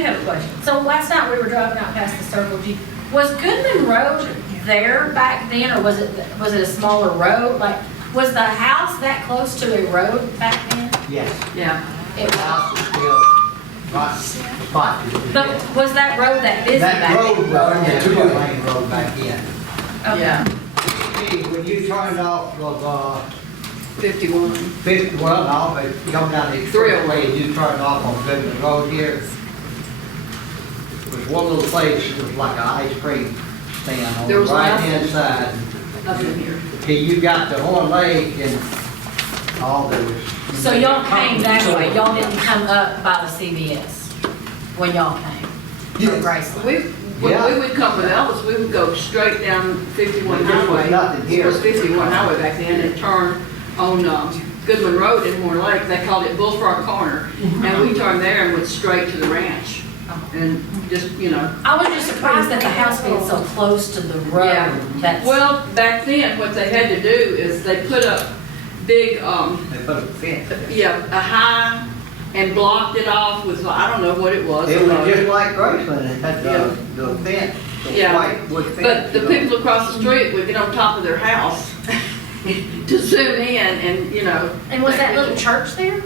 do have a question. So last night we were driving out past the Circle G. Was Goodman Road there back then, or was it a smaller road? Like, was the house that close to a road back then? Yes. Yeah. It The was. house is still right spot. But was that road that busy back That road then? was a two-lane road back then. Okay. See, when you turned off of, 51. 50, well, no, but you come down the expressway and you turned off on Goodman Road here. There's one little place, it was like an ice cream stand on There the was right-hand side. Up in here. Till you got to Horn Lake and all those. So y'all came that way, y'all didn't come up by the CVS when y'all came? From Graceland? When Yeah. we would come with Elvis, we would go straight down 51 There was Highway. nothing here. It was 51 Highway back then, and turn on Goodman Road in Horn Lake. They called it Bullfrog Corner. And we turned there and went straight to the ranch. And just, you know. I was just surprised that the house being so close to the road. Yeah. That's, Well, back then, what they had to do is they put up big, They put a fence. a high, and blocked it off with, I don't know what it was. It was just like Graceland, it had the fence, the Yeah. white wood fence. But the people across the street would get on top of their house to zoom in and, you know. and was that little church there?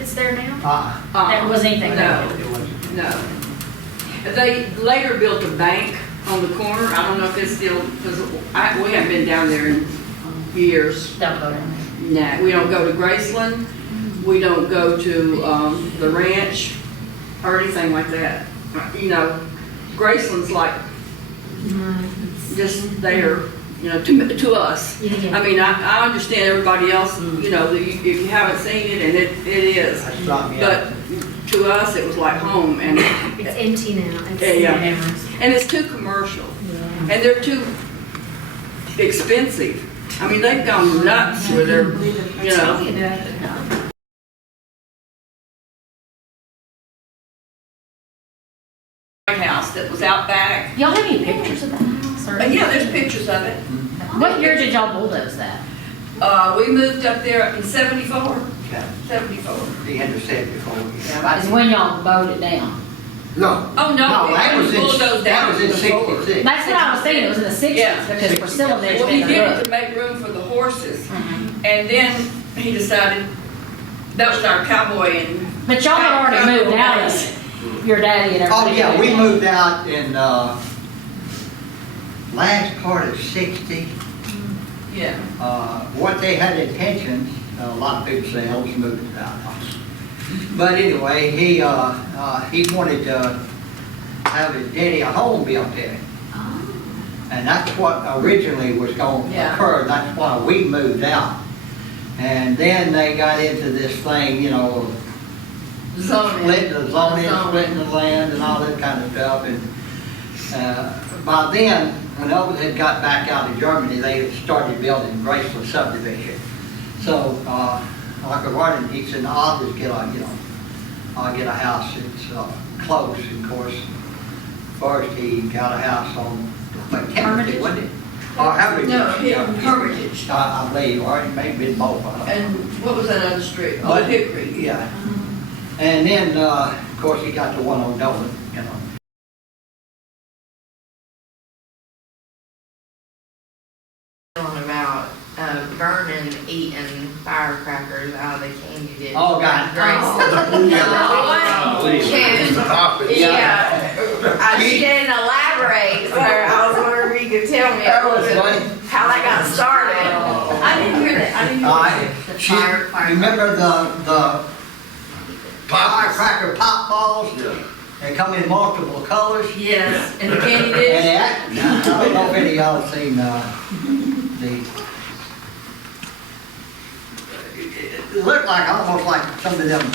It's there now? There wasn't anything there. No, It wasn't. no. They later built a bank on the corner. I don't know if it's still, because we haven't been down there in years. Don't go down there. Nah, we don't go to Graceland. We don't go to the ranch or anything like that. You know, Graceland's like just there, you know, to us. Yeah. I mean, I understand everybody else, you know, that if you haven't seen it, and it is. That's not me. But to us, it was like home, and It's empty now. It's yeah. And it's too commercial, and they're too expensive. I mean, they've gone nuts with their, you know. House that was out back. Y'all have any pictures of that house? Or? But yeah, there's pictures of it. What year did y'all bulldoze that? We moved up there in 74. Yeah. 74. He had to say it before. Is when y'all mowed it down? No. Oh, no, that was in, bulldozed that down was in before. 66. That's what I was thinking, it was in the sixties, Yeah. because Priscilla Well, he mentioned did it it. to make room for the horses. Mhm. And then he decided, that was our cowboy and. But y'all had already moved out of your daddy and everything. Oh, yeah, we moved out in, last part of 60. Yeah. What they had intentions, a lot of people say Elvis moved out. But anyway, he wanted to have his daddy a home built there. And that's what originally was going to Yeah. occur. That's why we moved out. And then they got into this thing, you know, splitting the zoning, splitting the land and all that kind of stuff. And by then, when Elvis had got back out of Germany, they had started building Graceland subdivision. So, like Martin, he said, I'll just get a, you know, I'll get a house that's close. Of course, first he got a house on Hermitage, wasn't it? Or Hermitage. No, yeah. Hermitage. I believe, or it may have been both of them. And what was that other street? Oh, But- Hickory. Yeah. And then, of course, he got the one on Dolan, you know. About burning, eating firecrackers out of the candy dish. Oh, God. Graceland. Yeah, she didn't elaborate, so I was wondering if you could tell me That was funny. how that got started. I didn't hear that. I didn't hear that. She, remember the firecracker pop balls? Yeah. They come in multiple colors. Yes, and the candy And dish. that, I don't know if any of y'all have seen, it looked like, almost like some of them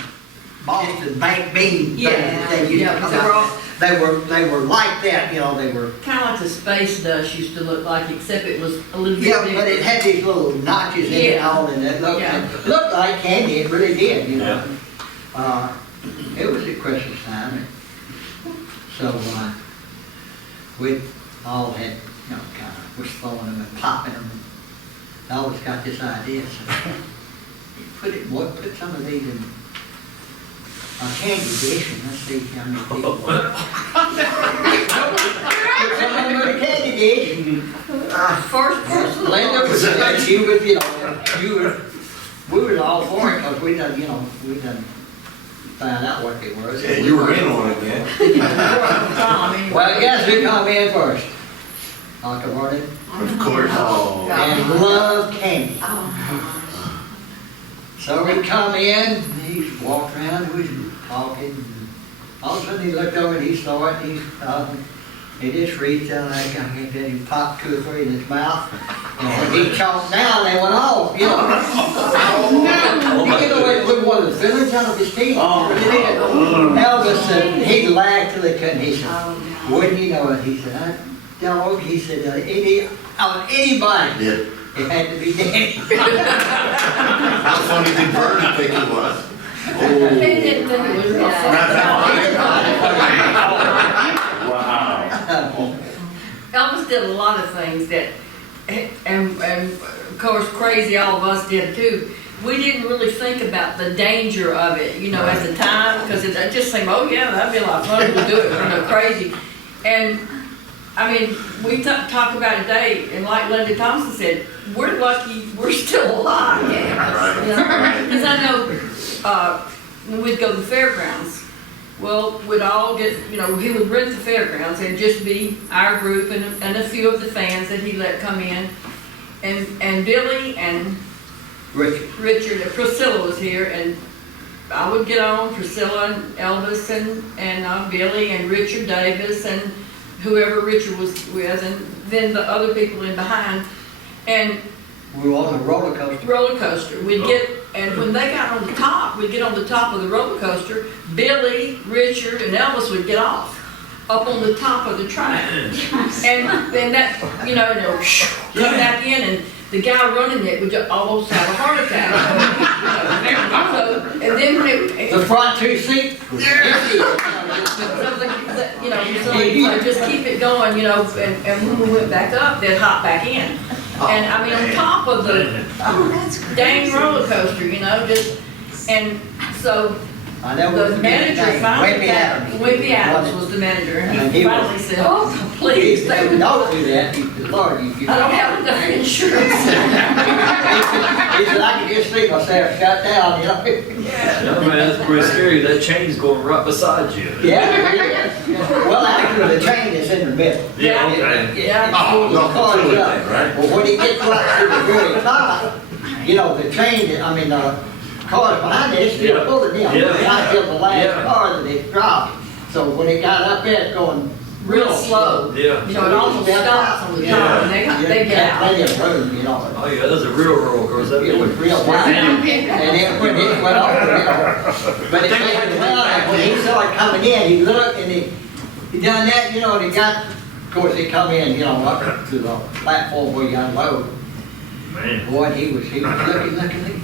Boston baked bean things Yeah, that used to yeah, come they were out. They were like that, you know, they were, Kind of like the space dust used to look like, except it was a little bit yeah, bigger. but it had these little notches in it and Yeah. all, and it Yeah. looked like candy, it really did, you know. It was at Christmas time, so, we all had, you know, kind of, was throwing them and popping them. I always got this idea, so, put some of these in a candy dish, and let's see how many people. Some of them in a candy dish, and First person. Linda was, she was, you know, we was all for it, because we done, you know, we done found out what they were. Yeah, you were in on it, man. Well, guess who come in first? Uncle Vernon, Of course. Oh. and loved candy. So we come in, and he walked around, we was talking, and all of a sudden he looked over and he saw it, and he just reached out like that, and then he popped 2 or 3 in his mouth, and when he chomped down, they went off, you know. He get away with one of the fillings out of his teeth. Elvis said, he laughed till he couldn't, he said, wouldn't you know it, he said, dog, he said, anybody, Yeah. it had to be Danny. How funny did Vernon think it was? They didn't think it was real funny. Wow. Elvis did a lot of things that, and of course, crazy all of us did too. We didn't really think about the danger of it, you know, at the time, because it just seemed, oh yeah, that'd be a lot of fun to do it, you know, crazy. And I mean, we talk about it today, and like Linda Thompson said, we're lucky we're still alive. Because I know when we'd go to the fairgrounds, well, we'd all get, you know, he would rent the fairgrounds and just be our group and a few of the fans that he let come in. And Billy and Richard and Priscilla was here, and I would get on, Priscilla and Elvis and Billy and Richard Davis and whoever Richard was with, and then the other people in behind. And We were on a roller coaster. we'd get, and when they got on the top, we'd get on the top of the roller coaster, Billy, Richard, and Elvis would get off up on the top of the track. And then that, you know, they'll come back in, and the guy running it would just almost have a heart attack. So, and then when it, The front 2 seats was empty. you know, so just keep it going, you know, and when we went back up, they'd hop back in. And I mean, on top of the dang roller coaster, you know, just, and so I never the manager finally, Wimpy Adams was the manager, and he finally said, oh, please, they would Don't do that. He said, Lord, you. I don't have enough insurance. He said, I can just see myself shut down, you know? Yeah, man, that's pretty scary. That chain's going right beside you. Yeah, it is. Well, actually, the train is in the middle. Yeah, okay. Yeah. Oh, The welcome car's to it up. then, right? Well, when he gets right to the very top, you know, the train, I mean, cars behind it, it's still Yeah. pulling him. Yeah. Not till the last Yeah. car that it dropped. So when it got up there, it's going Real slow. Yeah. You know, it almost stops on the top, and they get Had out. plenty of room, you know. Oh yeah, that's a real roller coaster. It was real wide. And then when it went over, you know, but it went well, and when he saw it coming in, he looked and he done that, you know, and he got, of course, he come in, you know, up to the platform where you unload. Man. Boy, he was looking.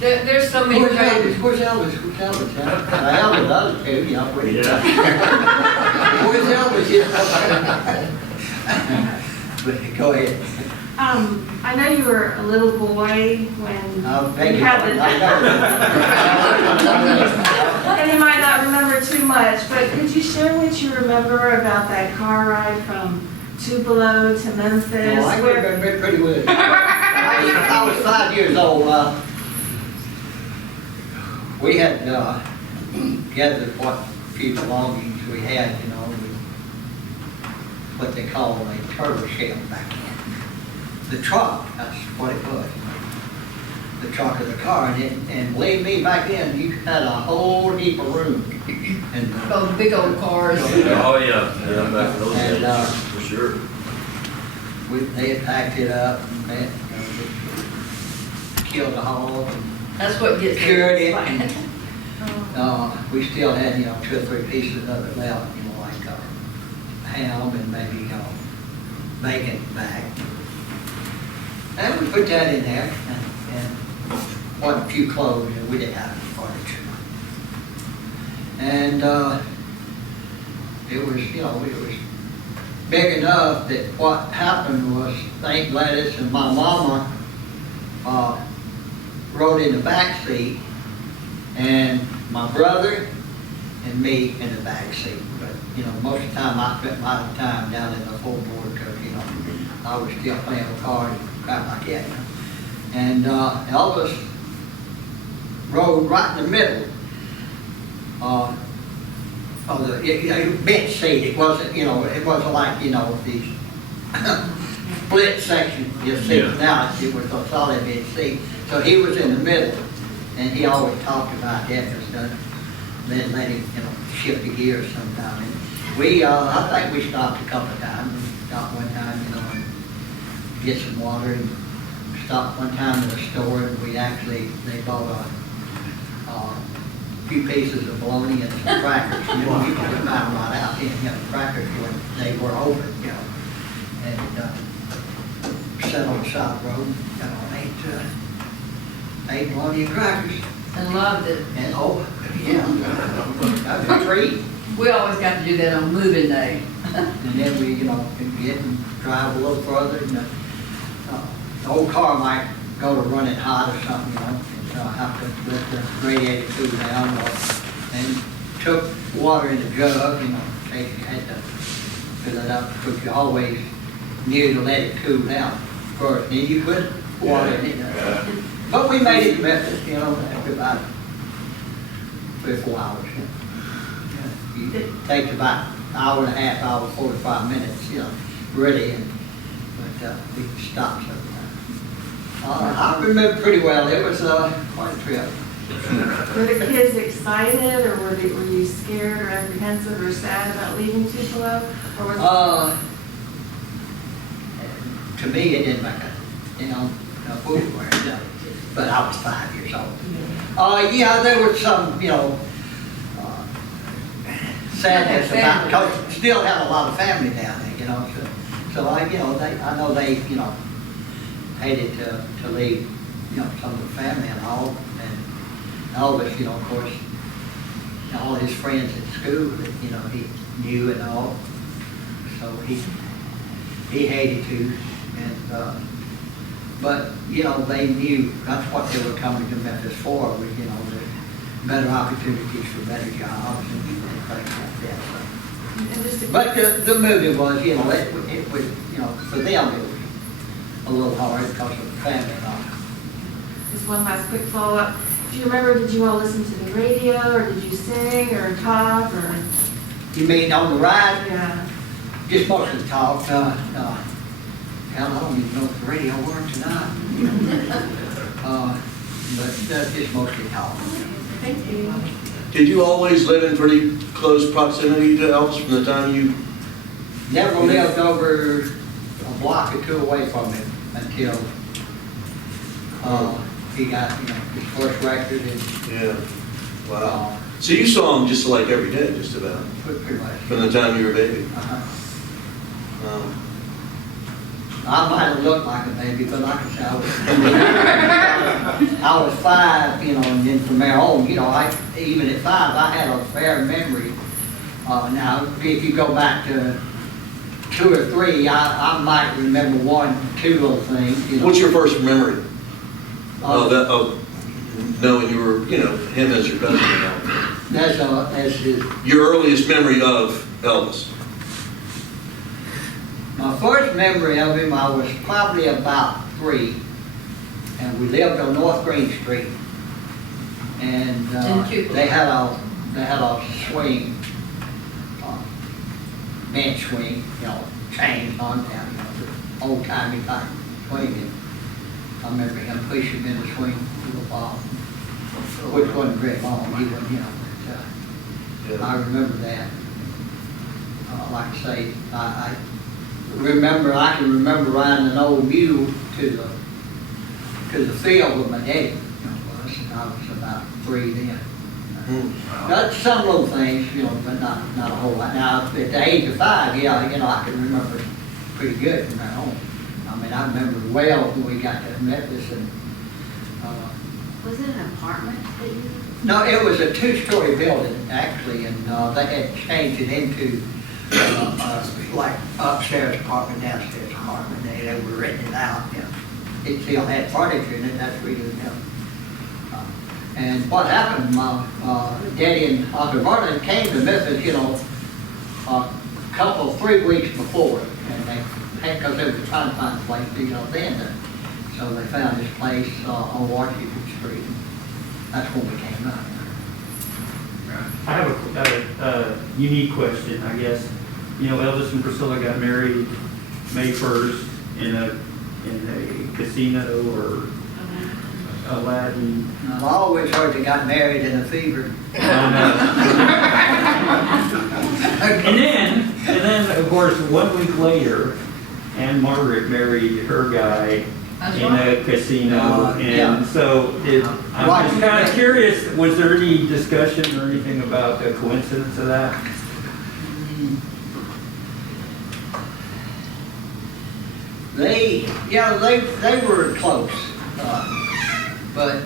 There's so many Where's trains. Elvis? Where's Elvis? Where's Elvis? Elvis does too, you know, what he does. Where's Elvis? You know? But go ahead. I know you were a little boy when I'll beg you your had pardon. the, I and you might not remember too much, but could you share what you remember about that car ride from Tupelo to Memphis? know. I remember it pretty well. I was 5 years old. We had gathered what few belongings we had, you know, what they call a turtle shell back then. The trunk, that's what it was. The trunk of the car, and believe me, back then, you had a whole heap of room. And Those big old cars. Oh yeah, yeah, back in those And, days, for sure. they had packed it up and that, you know, just killed the hog and That's what gets me. cured it. We still had, you know, 2 or 3 pieces of it left, you know, like ham and maybe, you know, bacon back. And we put that in there, and what a few clothes, and we didn't have any furniture. And it was, you know, it was big enough that what happened was Aunt Gladys and my mama rode in the back seat, and my brother and me in the back seat. But, you know, most of the time I spent my time down in the floorboard because, you know, I was still playing with cars and crap like that. You know. And Elvis rode right in the middle of the bench seat. It wasn't, you know, it wasn't like, you know, these split section you see Yeah. now. It was a solid bench seat. So he was in the middle, and he always talked about that and stuff. Then let him, you know, shift the gears sometime. And we, I think we stopped a couple of times. We stopped one time, you know, and get some water, and stopped one time at a store, and they bought a few pieces of bologna and some crackers. You know, you can buy them right out, you know, crackers when they were open, you know. And sat on the side of the road, you know, ate bologna and crackers. And loved it. And, oh, yeah, that was a treat. We always got to do that on moving day. And then we, you know, could get and drive a little further, and the old car might go to running hot or something, you know, and so I have to let the radiator cool down, and took water in the jug, you know, in case you had to fill it up, because you always knew to let it cool down first, then you put water in it. But we made it method, you know, after about 3 or 4 hours. You know. It takes about an hour and a half, hour, 45 minutes, you know, really, but we stopped sometimes. I remember pretty well. It was quite a trip. Were the kids excited, or were you scared or apprehensive or sad about leaving Tupelo? Or was To me, it didn't make a, you know, a fool where it done. But I was 5 years old. Yeah, there was some, you know, sadness about, because still have a lot of family down there, you know. So I, you know, I know they, you know, hated to leave, you know, some of the family and all. And Elvis, you know, of course, all his friends at school that, you know, he knew and all. So he hated to. And, but, you know, they knew that's what they were coming to Memphis for, was, you know, the better opportunities for better jobs and things like that. So. But the movie was, you know, it was, you know, for them it was a little hard because of the family and all. Just one last quick follow-up. Do you remember, did you all listen to the radio, or did you sing or talk, or? You mean on the ride? Yeah. Just mostly talk. Hell, I don't even know if the radio works or not. But just mostly talk. Thank you. Did you always live in pretty close proximity to Elvis from the time you? Never lived over a block or two away from him until he got, you know, his first record and Yeah. Wow. So you saw him just like every day, just about, pretty much. from the time you were a baby. I might have looked like a baby, but like I said, I was 5, you know, and then from there on, you know, even at 5, I had a fair memory. Now, if you go back to 2 or 3, I might remember 1, 2 little things. You know. What's your first memory of knowing you were, you know, him as your cousin? That's his. Your earliest memory of Elvis? My first memory of him, I was probably about 3, and we lived on North Green Street, and they had a swing, bench swing, you know, chains on down, you know, the old timey type swing. And I remember him pushing in the swing to the ball, which wasn't very long. He wasn't, you know. But, I remember that. Like I say, I can remember riding an old mule to the field with my daddy, you know, and I was about 3 then. That's some little things, you know, but not a whole lot. Now, at the age of 5, yeah, you know, I can remember pretty good from that home. I mean, I remember well when we got to Memphis, and Was it an apartment that you? no, it was a 2-story building actually, and they had changed it into like upstairs apartment, downstairs apartment. They were renting it out. You know, it still had furniture in it. That's really, you know. And what happened, Daddy and Uncle Vernon came to Memphis, you know, a couple, 3 weeks before, and they had, because they were trying to find a place, you know, then, so they found this place on Washington Street. That's when we came up. I have a unique question, I guess. You know, Elvis and Priscilla got married May 1st in a casino or Aladdin. I've always heard they got married in a fever. And then, of course, 1 week later, Anne Margaret married her guy in a casino. Yeah. And so I'm just kind of curious, was there any discussion or anything about the coincidence of that? They were close, but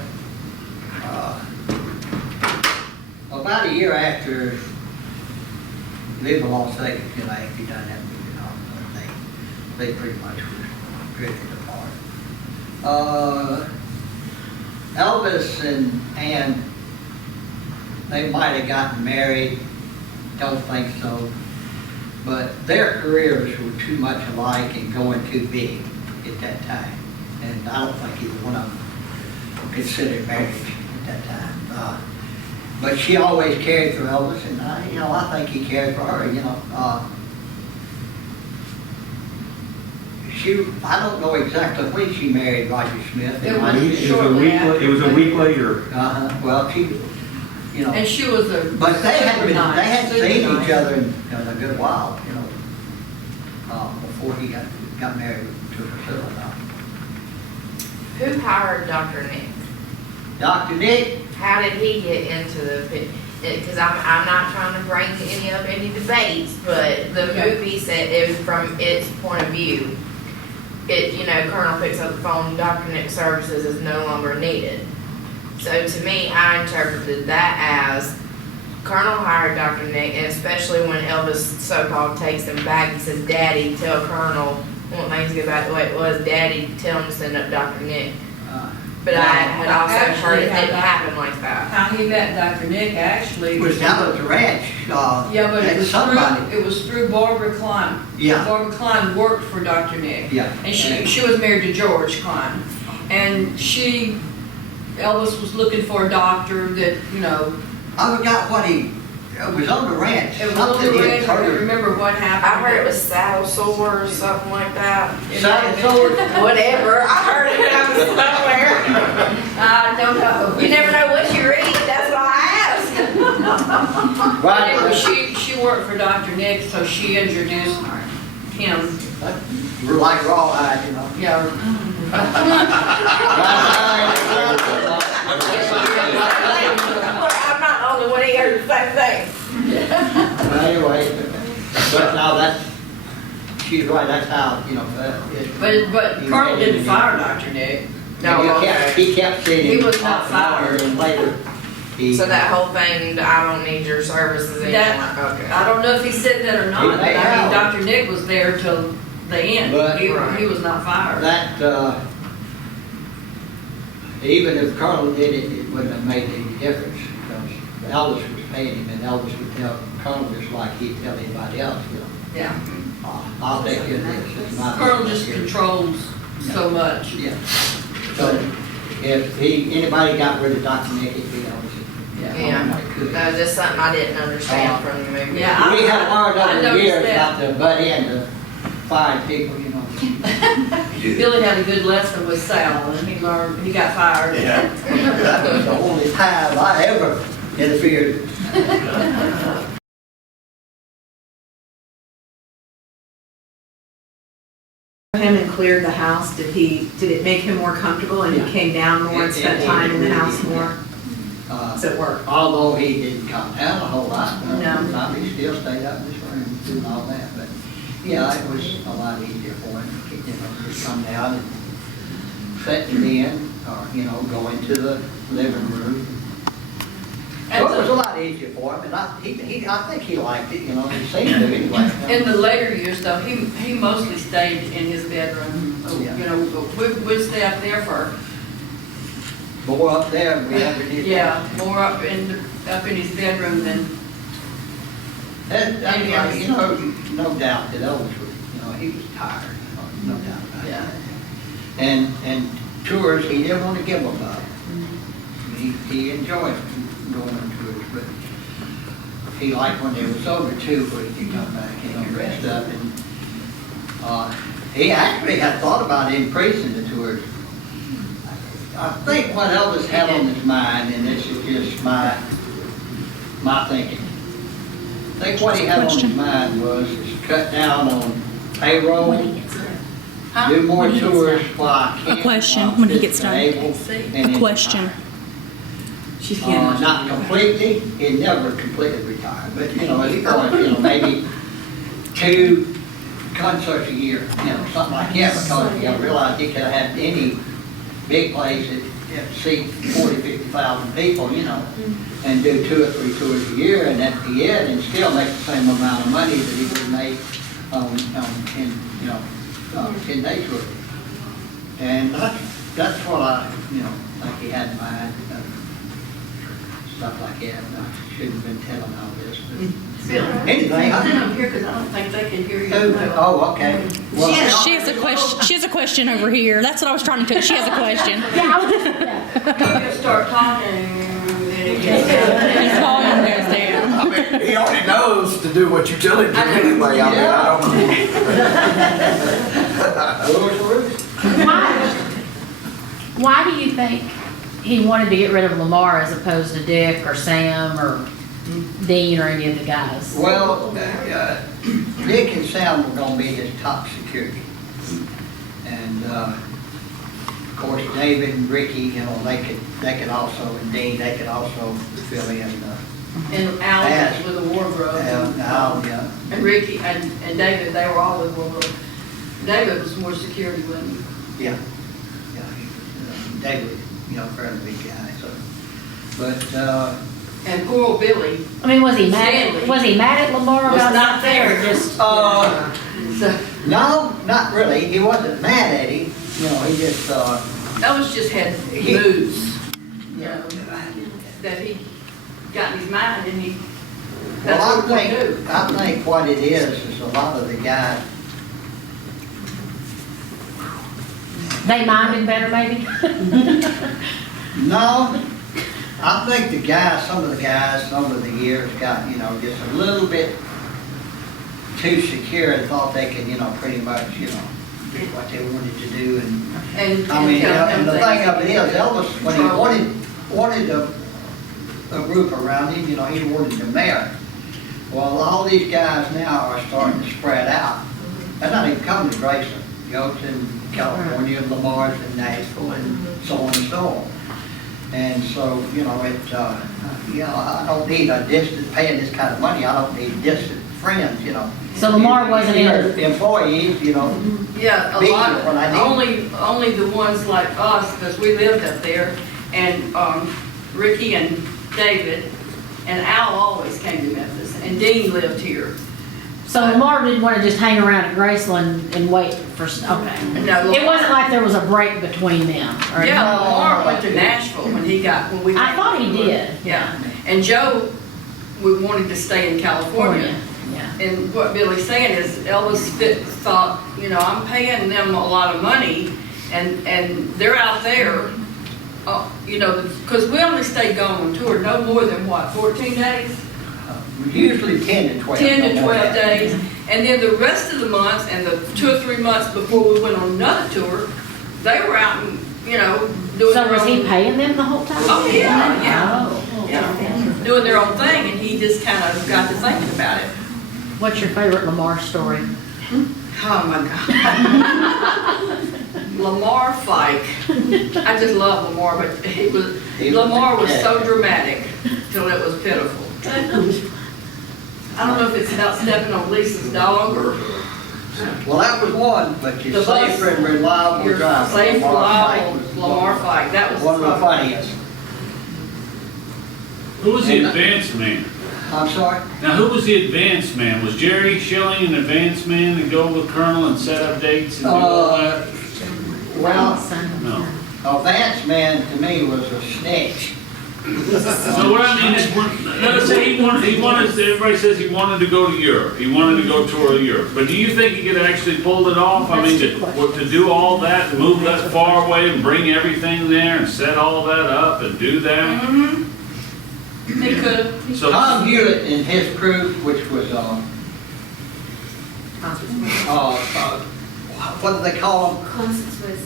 about a year after leaving Las Vegas, you know, after he done that movie and all, they pretty much were drifted apart. Elvis and Ann, they might have gotten married, don't think so. But their careers were too much alike and going too big at that time. And I don't think either one of them considered marriage at that time. But she always cared for Elvis, and I think he cared for her, you know. I don't know exactly when she married Roger Smith. It might was have been- shortly after. It was a week later. Well, she, you know. And she was a. But they super hadn't nice, super seen nice. each other in a good while, you know, before he got married to Priscilla. Who hired Dr. Nick? Dr. Nick, How did he get into the, because I'm not trying to bring any debates, but the movie said it was from its point of view. Colonel picks up the phone, Dr. Nick's services is no longer needed. So to me, I interpreted that as Colonel hired Dr. Nick, and especially when Elvis so-called takes him back, he says, Daddy, tell Colonel, want things to go back the way it was, Daddy, tell him to send up Dr. Nick. But I had also heard it didn't happen like that. How he met Dr. Nick actually. was down at the ranch. Yeah, but Had somebody. it was through Barbara Klein. Yeah. Barbara Klein worked for Dr. Nick. Yeah. And she was married to George Klein. And Elvis was looking for a doctor that, I forgot what it was on the ranch. it was on Something the he ranch, had I don't heard. remember what happened. I heard it was saddle sore or something like that. Saddle sore? Whatever, I heard it when I was somewhere. I don't know. You never know what you read, that's why I asked. But anyway, she worked for Dr. Nick, so she introduced him. We're like rawhide, you know. Yeah. I'm not the only one that heard the same thing. But anyway, but now she's right, that's how, But Carl didn't fire Dr. Nick. No, He kept saying. He was not fired. And later, So that whole thing, I don't need your services anymore, okay. I don't know if he said that or not, He but may I have. mean, Dr. Nick was there till the end. But- He was not fired. That, even if Carl did it, it wouldn't have made any difference, because Elvis was paying him, and Elvis would tell Carl just like he'd tell anybody else, Yeah. I'll take care of this. It's my Carl business just here. controls so much. Yeah. So if anybody got rid of Dr. Nick, it'd be Elvis. Yeah, that was just something I didn't understand from the movie. Yeah, We have learned I over the noticed years that. not to butt in to find people, Billy had a good lesson with Sal, and he got fired. That was the only time I ever interfered. Him and cleared the house, did it make him more comfortable and Yeah. he came down more and spent time in the house more? Does it work? Although he didn't come down a whole lot. No. He still stayed up in his room doing all that, but, yeah, it was a lot easier for him, just come down and settle in, or, go into the living room. So it was a lot easier for him, and I think he liked it, he seemed to anyway. In the later years, though, he mostly stayed in his bedroom. Yeah. We'd stay up there for more up there than we ever did. Yeah, more up in his bedroom than, And, you know, no doubt that Elvis was, you know, he was tired, no doubt about yeah. that. And tours, he didn't want to give them up. He enjoyed going on tours, but he liked when they was over too, where he could come back, you know, rest up. And he actually had thought about increasing the tours. I think what Elvis had on his mind, and this is just my thinking. I think what he had on his mind was to cut down on payroll, do more tours while A question when he gets done. A question. She's Not completely, he never completely retired, but you know, as far as, you know, maybe 2 concerts a year, you know, something like that, because you realize he could have had any big place that seat 40, 50,000 people, you know, and do 2 or 3 tours a year, and that'd be it, and still make the same amount of money that he would make in, you know, 10-day tour. And that's what I, you know, think he had in mind, stuff like that. And I shouldn't have been telling all this, but anything. I think I'm here because I don't think they can hear you. Oh, okay. Well, She has a question. She has a question over here. That's what I was trying to. She has a question. You start talking, and it gets His volume goes down. I mean, he already knows to do what you tell him to anyway. I mean, I don't. Why do you think he wanted to get rid of Lamar as opposed to Dick or Sam or Dean or any of the guys? Well, Dick and Sam were gonna be his top security. And, of course, David and Ricky, you know, they could also, and Dean, they could also fill in. And Al was with the wardrobe. Al, yeah. And Ricky and David, they were all with wardrobe. David was more security, wasn't he? Yeah. Yeah, he was, David, you know, fairly big guy, so. But, And poor old Billy. I mean, was he mad Stanley. at Lamar Was about not something or there. just? So, no, not really. He wasn't mad at him. You know, he just, Elvis just had moods, you know, that he got in his mind and he, that's well, what he would do. I think what it is a lot of the guys, They minded better, maybe? no, I think the guys, some of the guys, over the years got, you know, just a little bit too secure and thought they could, you know, pretty much, you know, do what they wanted to do. And I mean, you know, and the thing of it is, Elvis, when he wanted a group around him, you know, he wanted the mayor. Well, all these guys now are starting to spread out. They're not even coming to Grayson. You know, it's in California, Lamar's in Nashville, and so on and so on. And so, you know, you know, I don't need a distant, paying this kind of money, I don't need distant friends, you know. So Lamar wasn't in it? Employees, you know. Yeah, a Be lot, when I need. only the ones like us, because we lived up there, and Ricky and David, and Al always came to Memphis, and Dean lived here. So Lamar didn't want to just hang around at Graceland and wait for, okay. No, It wasn't like there was a break between them, or? Yeah, Lamar went to Nashville when we. I thought he did. Yeah, and Joe, we wanted to stay in California. Yeah. And what Billy's saying is Elvis thought, you know, I'm paying them a lot of money, and they're out there, you know, because we only stayed gone on tour no more than what, 14 days? Usually 10 to 12. 10 to 12 days, and then the rest of the months and the 2 or 3 months before we went on another tour, they were out and, you know, doing So their was he own- paying them the whole time? Oh, yeah, yeah. Oh. Yeah, doing their own thing, and he just kind of got to thinking about it. What's your favorite Lamar story? Oh my God. Lamar Fike. I just love Lamar, but Lamar was so dramatic till it was pitiful. I don't know if it's about stepping on Lisa's dog or Well, that was one, but your The bus- safe and reliable your driver. safe, Lamar reliable Fike was Lamar Fike. That was one of the probably- funniest. Who was the advance man? I'm sorry? Now, who was the advance man? Was Jerry Schilling an advance man to go with Colonel and set up dates and do all that? Well, No. Vance man to me was a snitch. So what I mean is, let's say he wanted, everybody says he wanted to go to Europe, he wanted to go tour Europe, but do you think he could actually pull it off? I mean, to do all that, move that far away and bring everything there and set all that up and do that? Mm-hmm. He could. So Tom Hewlett and his crew, which was, what do they call them?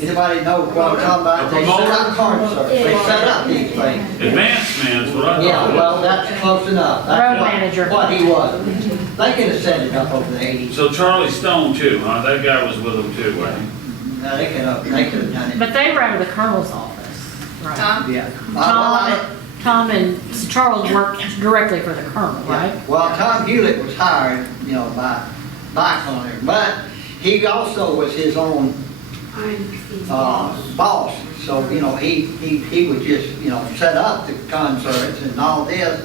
Anybody know what I'm talking about? They set up concerts, they set up these things. advanced man is what I thought. Yeah, well, that's close enough. That's Road what- manager. What he was. They could have set it up over the 80s. So Charlie Stone too, huh? That guy was with him too, wasn't he? No, they could have done it. But they were out of the colonel's office. Right. Tom? Yeah. Well, Tom and Charles worked directly for the colonel, right? Well, Tom Hewlett was hired, by Connor, but he also was his own boss. So, he would just, set up the concerts and all this,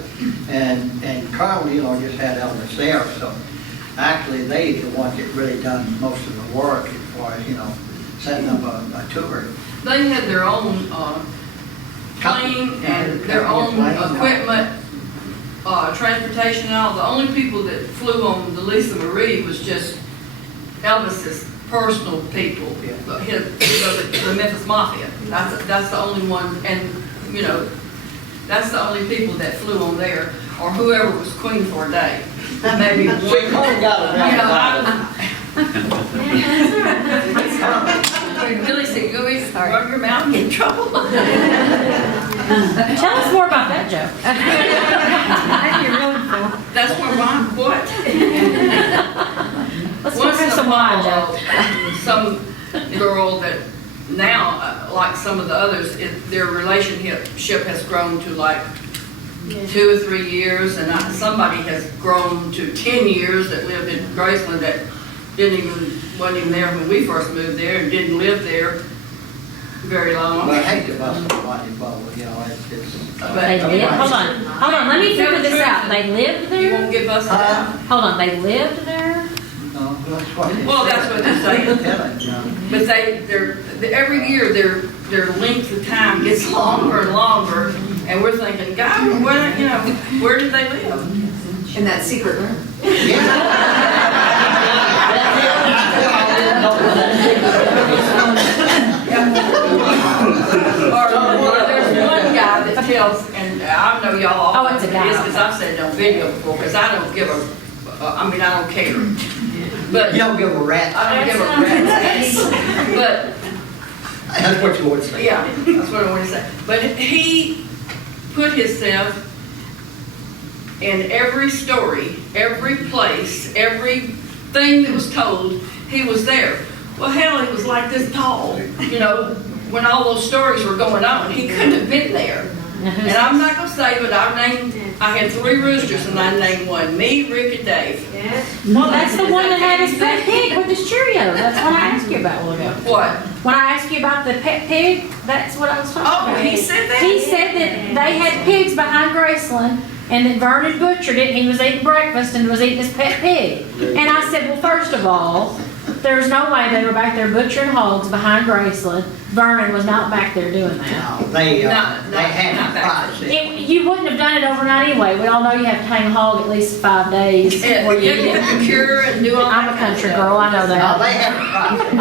and Colonel, just had Elvis there. So actually, they the ones that really done most of the work as far as, setting up a tour. They had their own plane and their own equipment, transportation and all. The only people that flew on the Lisa Marie was just Elvis's personal people, the Memphis Mafia. That's the only one, and that's the only people that flew on there, or whoever was queen for a day. Maybe one. See, Colonel got around. Billy said, "You always rub your mouth and get in trouble." Tell us more about that, Joe. That's where mine, what? Let's Once have in some a wine, while, Joe. some girl that now, like some of the others, their relationship has grown to like 2 or 3 years, and somebody has grown to 10 years that lived in Graceland that wasn't even there when we first moved there and didn't live there very long. But I hate to bust somebody's bubble, it's. They lived, hold on, let me figure this out. They lived You won't there? get busted out? Hold on, they lived there? No, that's what it is. Well, that's what they're saying. Telling you. But every year, their length of time gets longer and longer, and we're thinking, God, where did they live? In that secret room. Or there's one guy that tells, and I know y'all all Oh, know it's a who it guy. is, because I've said it on video before, because I don't give a, I don't care. But You don't give a rat. I don't give a rat's ass. But That's what you would say. yeah, that's what I want to say. But he put himself in every story, every place, everything that was told, he was there. Well, hell, he was like this tall, when all those stories were going on. He couldn't have been there. And I'm not going to say, but I had 3 roosters, and I named one, me, Rick, and Dave. Well, that's the one that had his pet pig with his Cheerio. That's what I asked you about a little ago. What? When I asked you about the pet pig, that's what I was talking about. Oh, he said that? He said that they had pigs behind Graceland, and that Vernon butchered it, and he was eating breakfast and was eating his pet pig. And I said, well, first of all, there's no way they were back there butchering hogs behind Graceland. Vernon was not back there doing that. No, they not had back to price it. You wouldn't have done it overnight anyway. We all know you have to hang a hog at least 5 days. Yeah, before you you have to cure and do all I'm that a kind of country stuff. girl, I know No, that. they had to price it.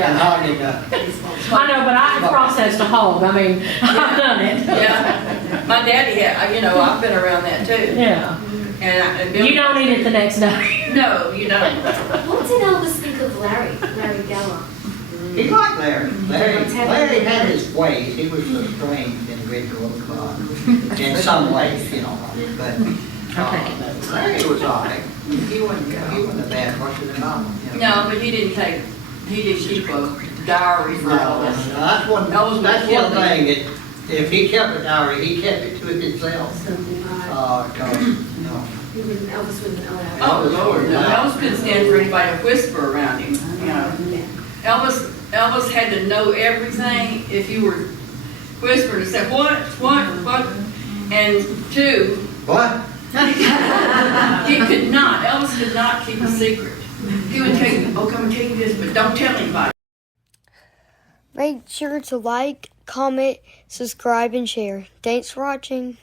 And hog it up. I know, but I have processed a hog. I mean, I've done it. Yeah, my daddy had, I've been around that too. Yeah. And Billy, You don't eat it the next day. No, you don't. What did Elvis think of Larry Geller? He liked Larry. Larry had his ways. He was a strange individual in some ways, but Larry was all right. He wasn't a bad person at all. No, but he didn't keep a diary for all No, this. that's one thing, that if he kept a diary, he kept it to himself. Elvis wasn't allowed. Oh, Lord, no. Elvis couldn't stand for anybody to whisper around him, Elvis had to know everything. If you were whispering and said, what? And 2, What? Elvis could not keep a secret. He would tell you, oh, come and tell you this, but don't tell anybody. Make sure to like, comment, subscribe, and share. Thanks for watching.